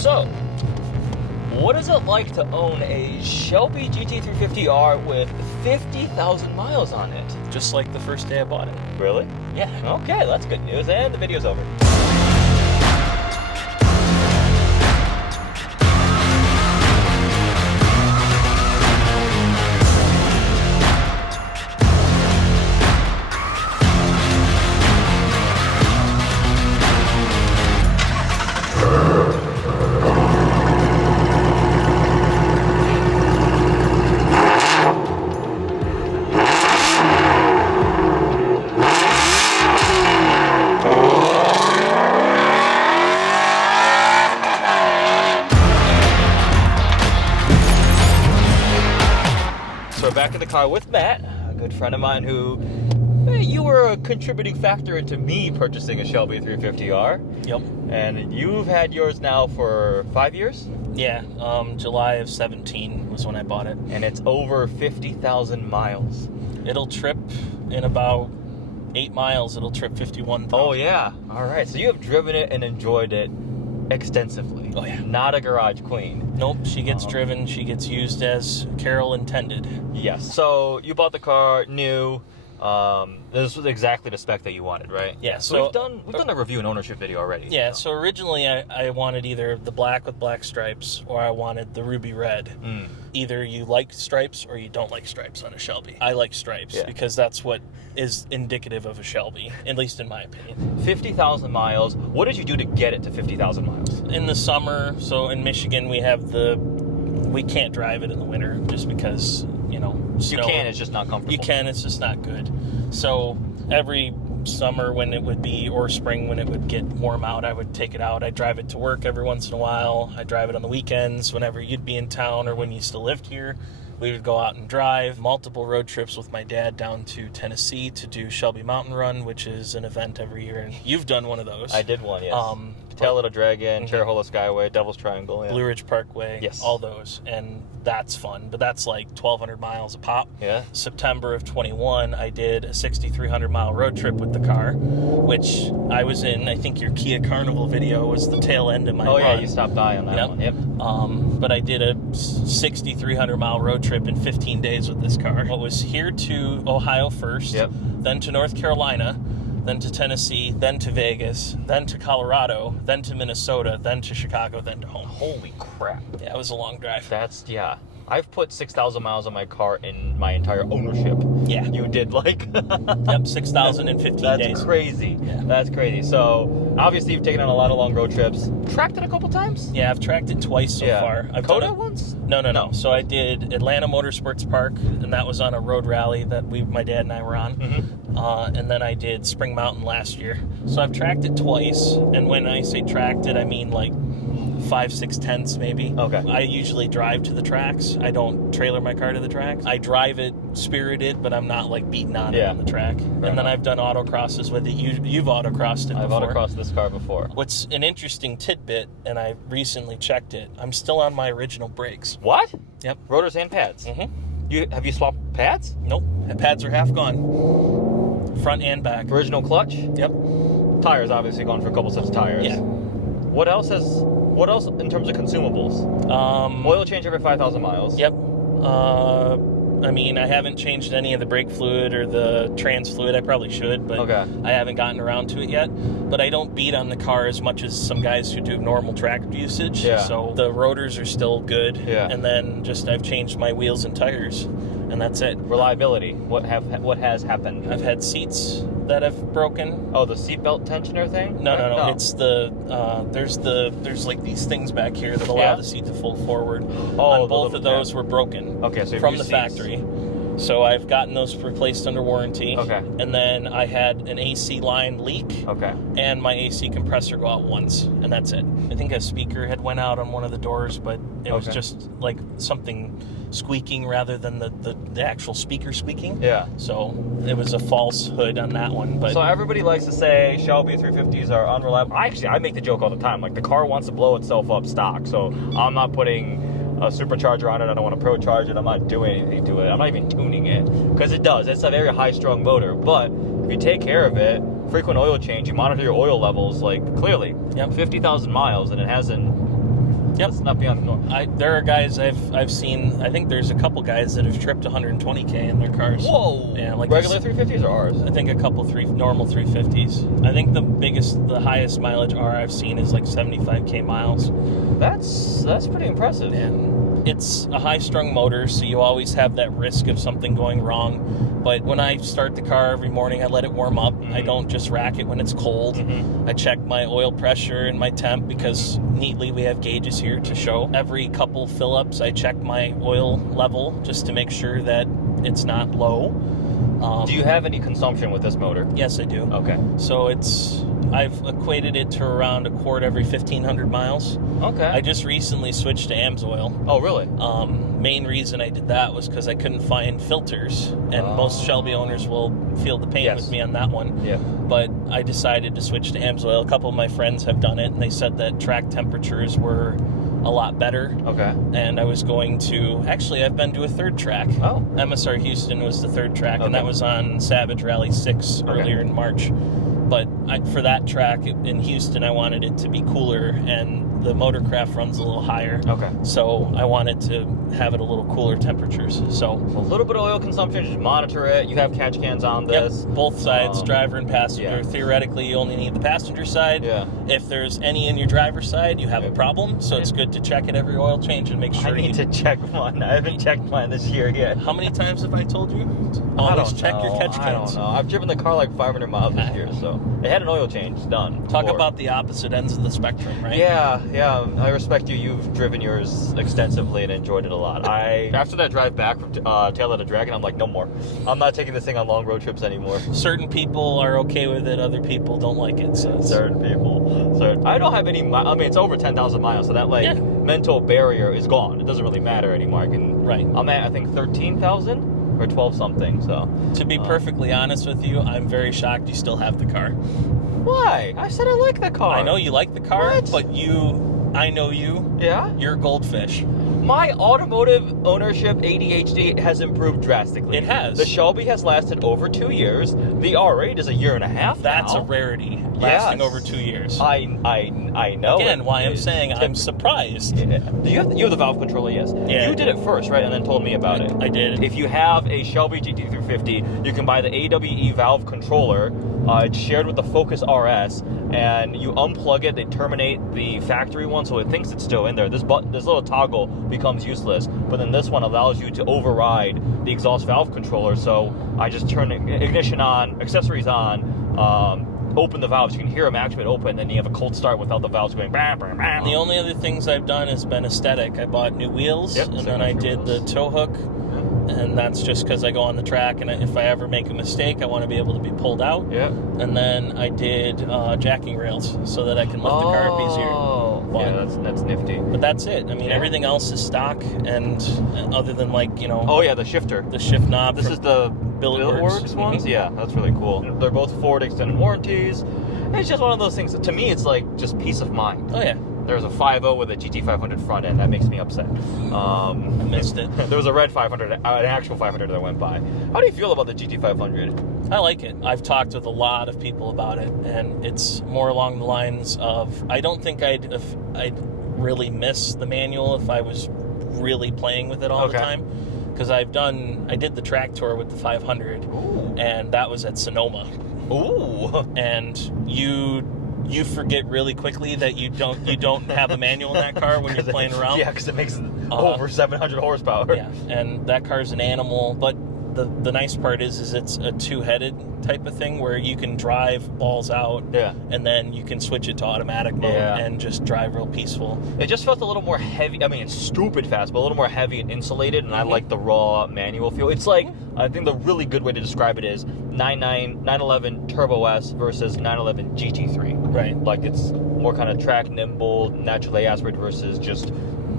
So, what is it like to own a Shelby GT350R with 50,000 miles on it? Just like the first day I bought it. Really? Yeah. Okay, that's good news, and the video's over. So we're back in the car with Matt, a good friend of mine who, you were a contributing factor into me purchasing a Shelby 350R. Yep. And you've had yours now for 5 years? Yeah. July of 17 was when I bought it. And it's over 50,000 miles. It'll trip in about 8 miles. It'll trip 51,000. Oh, yeah. All right. So you have driven it and enjoyed it extensively. Oh, yeah. Not a garage queen. Nope. She gets driven. She gets used as Carol intended. Yes. So you bought the car new. This was exactly the spec that you wanted, right? Yeah. So we've done a review and ownership video already. Yeah. So originally I wanted either the black with black stripes or I wanted the ruby red. Either you like stripes or you don't like stripes on a Shelby. I like stripes because that's what is indicative of a Shelby, at least in my opinion. 50,000 miles. What did you do to get it to 50,000 miles? In the summer, so in Michigan we can't drive it in the winter just because, snow. You can, it's just not comfortable. You can, it's just not good. So every summer when it would be, or spring when it would get warm out, I would take it out. I'd drive it to work every once in a while. I'd drive it on the weekends whenever you'd be in town or when you still lived here. We would go out and drive multiple road trips with my dad down to Tennessee to do Shelby Mountain Run, which is an event every year. And you've done one of those. I did one, yes. Patello Dragon, Cherhola Skyway, Devil's Triangle. Yeah. Blue Ridge Parkway. Yes. All those. And that's fun. But that's like 1,200 miles a pop. Yeah. September of 21, I did a 6,300 mile road trip with the car, which I was in. I think your Kia Carnival video was the tail end of my run. Oh, yeah, you stopped by on that one. Yep. But I did a 6,300 mile road trip in 15 days with this car. It was here to Ohio first, then to North Carolina, then to Tennessee, then to Vegas, then to Colorado, then to Minnesota, then to Chicago, then to home. Holy crap. Yeah, it was a long drive. I've put 6,000 miles on my car in my entire ownership. Yeah. You did like... Yep, 6,000 in 15 days. That's crazy. Yeah. That's crazy. So, obviously you've taken on a lot of long road trips. Tracked it a couple times? Yeah, I've tracked it twice so far. I've Coda done it once? No. So I did Atlanta Motorsports Park, and that was on a road rally that my dad and I were on. And then I did Spring Mountain last year. So I've tracked it twice, and when I say tracked it, I mean like 5-6 tenths maybe. Okay. I usually drive to the tracks. I don't trailer my car to the tracks. I drive it spirited, but I'm not like beating on it on the track. And then I've done autocrosses with it. You've autocrossed it before. I've autocrossed this car before. What's an interesting tidbit, and I recently checked it, I'm still on my original brakes. What? Yep. Rotors and pads? Have you swapped pads? Nope. The pads are half gone. Front and back. Original clutch? Yep. Tires obviously gone for a couple sets of tires. Yeah. What else in terms of consumables? Oil change every 5,000 miles. Yep. I haven't changed any of the brake fluid or the trans fluid. I probably should, but I haven't gotten around to it yet. But I don't beat on the car as much as some guys who do normal track usage. Yeah. So the rotors are still good. Yeah. And then I've changed my wheels and tires, and that's it. Reliability. What has happened? I've had seats that have broken. Oh, the seatbelt tensioner thing? No. It's the there's like these things back here that allow the seat to fold forward. Oh, both of those were broken. Okay, so from the factory. So I've gotten those replaced under warranty. Okay. And then I had an AC line leak. Okay. And my AC compressor go out once, and that's it. I think a speaker had went out on one of the doors, but it was just like something squeaking rather than the actual speaker squeaking. Yeah. So it was a falsehood on that one. But so everybody likes to say Shelby 350s are unreliable. I make the joke all the time. Like, the car wants to blow itself up stock, so I'm not putting a supercharger on it. I don't want to pro charge it. I'm not doing anything to it. I'm not even tuning it, because it does. It's a very high-strung motor. But if you take care of it, frequent oil change, you monitor your oil levels, like, clearly, 50,000 miles, and it hasn't Yep. That's not beyond the norm. There are guys I've seen. I think there's a couple guys that have tripped 120K in their cars. Whoa! Yeah, like regular 350s or ours? I think a couple normal 350s. I think the highest mileage R I've seen is like 75K miles. That's pretty impressive. And it's a high-strung motor, so you always have that risk of something going wrong. But when I start the car every morning, I let it warm up. I don't just rack it when it's cold. I check my oil pressure and my temp because neatly we have gauges here to show. Every couple fill-ups, I check my oil level just to make sure that it's not low. Do you have any consumption with this motor? Yes, I do. Okay. So I've equated it to around a quart every 1,500 miles. Okay. I just recently switched to AMSOIL. Oh, really? Main reason I did that was because I couldn't find filters, and most Shelby owners will feel the pain with me on that one. Yeah. But I decided to switch to AMSOIL. A couple of my friends have done it, and they said that track temperatures were a lot better. Okay. And I was going to... Actually, I've been to a third track. Oh. MSR Houston was the third track, Okay. and that was on Savage Rally 6 earlier in March. But for that track in Houston, I wanted it to be cooler, and the motorcraft runs a little higher. Okay. So I wanted to have it a little cooler temperatures. So a little bit of oil consumption, just monitor it. You have catch cans on this. Yep, both sides, driver and passenger. Yeah. Theoretically, you only need the passenger side. Yeah. If there's any in your driver's side, you have a problem. So it's good to check it every oil change and make sure I need to check one. I haven't checked mine this year yet. How many times have I told you? I Always don't check know. your catch cans. I don't know. I've driven the car like 500 miles this year, so it had an oil change done. Talk before. about the opposite ends of the spectrum, right? Yeah. I respect you. You've driven yours extensively and enjoyed it a lot. After that drive back from Tail of the Dragon, I'm like, no more. I'm not taking this thing on long road trips anymore. Certain people are okay with it. Other people don't like it. So Certain people. So I don't have any. I mean, it's over 10,000 miles, so that mental barrier is gone. It doesn't really matter anymore. I'm at I think 13,000 or 12 something. So to be perfectly honest with you, I'm very shocked you still have the car. Why? I said I like the car. I know you like the car, What? but I know you. Yeah? You're a goldfish. My automotive ownership ADHD has improved drastically. It has. The Shelby has lasted over 2 years. The R8 is a year and a half That's now. a rarity, lasting over 2 years. I know. Again, why I'm saying I'm surprised. Yeah. You have the valve controller, yes. Yeah. You did it first, right? And then told me about it. I did. If you have a Shelby GT350, you can buy the AWE valve controller. It's shared with the Focus RS, and you unplug it. They terminate the factory one, so it thinks it's still in there. This little toggle becomes useless, but then this one allows you to override the exhaust valve controller. So I just turn ignition on, accessories on, open the valves. You can hear them actually open, then you have a cold start without the valves going bam, bam, bam. The only other things I've done has been aesthetic. I bought new wheels, and then I did the tow hook, and that's just because I go on the track, and if I ever make a mistake, I want to be able to be pulled out. Yeah. And then I did jacking rails so that I can lift the car up easier. Yeah, that's nifty. But that's it. I mean, everything else is stock, and other than Oh yeah, the shifter. the shift knob. This is the Billetworks ones? Yeah, that's really cool. They're both Ford extended warranties. It's just one of those things. To me, it's like just peace of mind. Oh yeah. There's a 5.0 with a GT500 front end. That makes me upset. I missed it. There was a red 500, an actual 500 that went by. How do you feel about the GT500? I like it. I've talked with a lot of people about it, and it's more along the lines of I don't think I'd really miss the manual if I was really playing with it all the time. Because I did the track tour with the 500, and that was at Sonoma. Ooh. And you forget really quickly that you don't have a manual in that car when you're playing around. Yeah, because it makes over 700 horsepower. Yeah, and that car's an animal, but the nice part is it's a two-headed type of thing where you can drive balls out, and then you can switch it to automatic mode and just drive real peaceful. It just felt a little more heavy. I mean, it's stupid fast, but a little more heavy and insulated, and I like the raw manual feel. It's like, I think the really good way to describe it is 911 Turbo S versus 911 GT3. Right. Like, it's more kind of track nimble, naturally aspirated versus just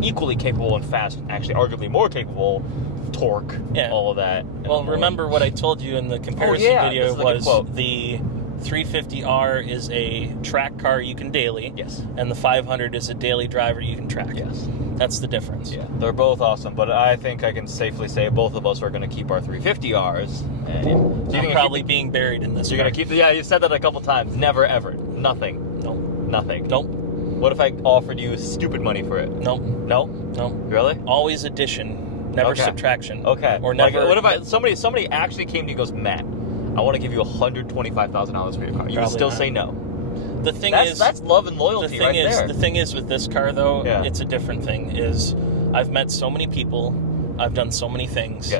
equally capable and fast, actually arguably more capable, torque, all of that. Well, remember what I told you in the comparison video was the 350R is a track car you can daily. Yes. And the 500 is a daily driver you can track. Yes. That's the difference. Yeah. They're both awesome, but I think I can safely say both of us are going to keep our 350Rs. And I'm probably being buried in this. You're going to keep you said that a couple times. Never, ever. Nothing. No. Nothing. Nope. What if I offered you stupid money for it? No. No? No. Really? Always addition, never subtraction. Okay. Or never. Like, what if somebody actually came to you and goes, Matt, I want to give you $125,000 for your car. You would still say no. The thing that's love and loyalty there. The thing is with this car though, Yeah. it's a different thing. Is I've met so many people, I've done so many things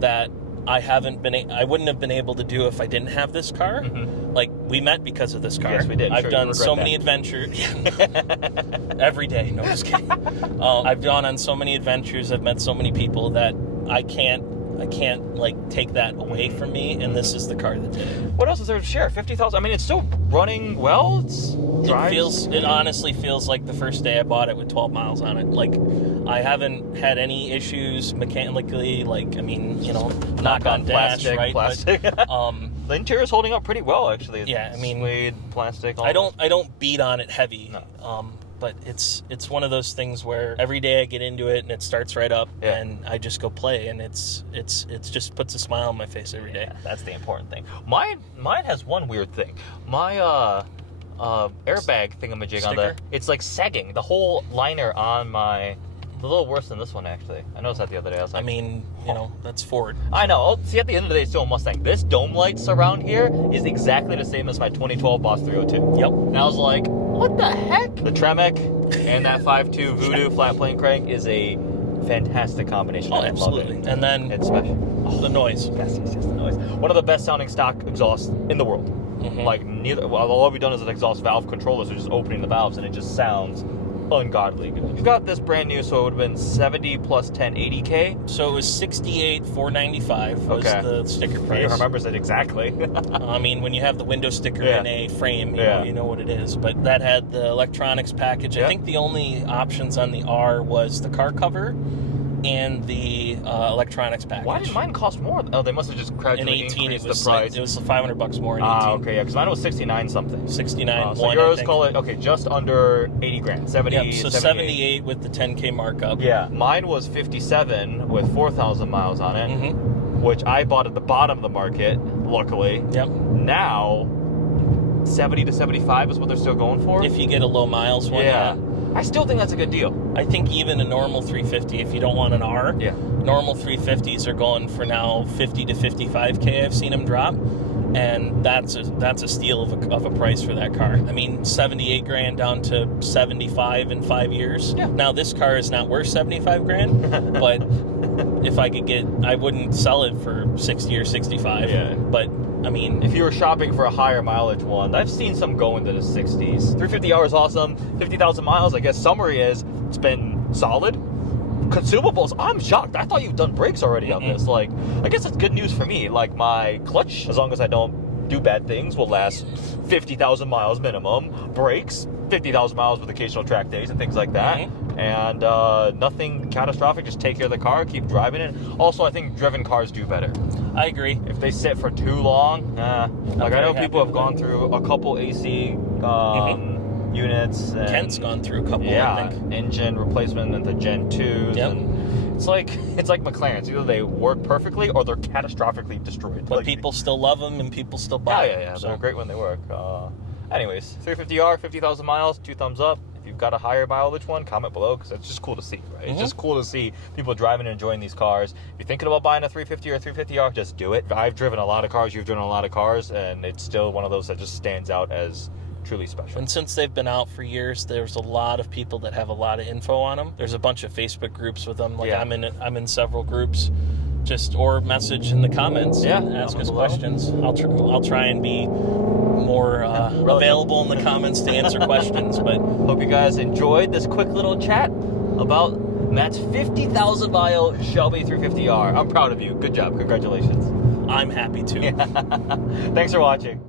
that I wouldn't have been able to do if I didn't have this car. Mm-hmm. Like, we met because of this car. Yes, we did. I've done so many adventures. Every day. No, just kidding. I've gone on so many adventures. I've met so many people that I can't like take that away from me, and this is the car that did it. What else is there to share? 50,000. I mean, it's still running well. It honestly feels like the first day I bought it with 12 miles on it. Like, I haven't had any issues mechanically. Like, I mean, knock on dash, right? Plastic. But, the interior's holding up pretty well, actually. Yeah, I mean, suede, plastic. I don't beat on it heavy. No. But it's one of those things where every day I get into it and it starts right up, and I just go play, and it's just puts a smile on my face every day. Yeah, that's the important thing. Mine has one weird thing. My airbag thingamajig on there, it's like sagging. The whole liner on my, a little worse than this one actually. I noticed that the other day. I was like, I mean, that's Ford. I know. See, at the end of the day, it's still a Mustang. This dome lights around here is exactly the same as my 2012 Boss 302. Yep. And I was like, what the heck? The Tremec and that 5.2 Voodoo flat plane crank is a fantastic combination. Oh, I absolutely. love it. And then it's special. The noise. Yes, the noise. One of the best sounding stock exhausts in the world. Mm-hmm. Like, all we've done is an exhaust valve controller, so just opening the valves, and it just sounds ungodly good. You've got this brand new, so it would have been 70 plus 10, 80K. So it was 68,495 was the sticker price. He remembers it exactly. I mean, when you have the window sticker in a frame, you know what it is. But that had the electronics package. I think the only options on the R was the car cover and the electronics package. Why did mine cost more? Oh, they must have just gradually increased the price. It was $500 more in 18. Okay, yeah, because mine was 69 something. 69. So yours, call it, just under 80 grand. 70, so 78 with the 10K markup. Yeah, mine was 57 with 4,000 miles on it, which I bought at the bottom of the market, luckily. Yep. Now, 70 to 75 is what they're still going for. If you get a low miles one. Yeah. I still think that's a good deal. I think even a normal 350, if you don't want an R, normal 350s are going for now 50 to 55K. I've seen them drop, and that's a steal of a price for that car. I mean, 78 grand down to 75 in 5 years. Yeah. Now this car is not worth 75 grand, but if I could I wouldn't sell it for 60 or 65. Yeah. But I mean, if you were shopping for a higher mileage one, I've seen some go into the 60s. 350R is awesome. 50,000 miles, I guess summary is, it's been solid. Consumables, I'm shocked. I thought you've done brakes already on this. Like, I guess that's good news for me. Like, my clutch, as long as I don't do bad things, will last 50,000 miles minimum. Brakes, 50,000 miles with occasional track days and things like that. And nothing catastrophic. Just take care of the car, keep driving it. Also, I think driven cars do better. I agree. If they sit for too long, like I know people have gone through a couple AC units. And, Kent's gone through a couple. I think. Engine replacement and the Gen 2s. Yep. And it's like McLarens. Either they work perfectly or they're catastrophically destroyed. But people still love them and people still buy them. Yeah. So. They're great when they work. Anyways, 350R, 50,000 miles, 2 thumbs up. If you've got a higher mileage one, comment below, because it's just cool to see, right? It's just cool to see people driving and enjoying these cars. If you're thinking about buying a 350 or 350R, just do it. I've driven a lot of cars, you've driven a lot of cars, and it's still one of those that just stands out as truly special. And since they've been out for years, there's a lot of people that have a lot of info on them. There's a bunch of Facebook groups with them. Like I'm in several groups. Or message in the comments. And ask us questions. I'll try and be more available in the comments to answer questions. But hope you guys enjoyed this quick little chat about Matt's 50,000 mile Shelby 350R. I'm proud of you. Good job. Congratulations. I'm happy too. Thanks for watching.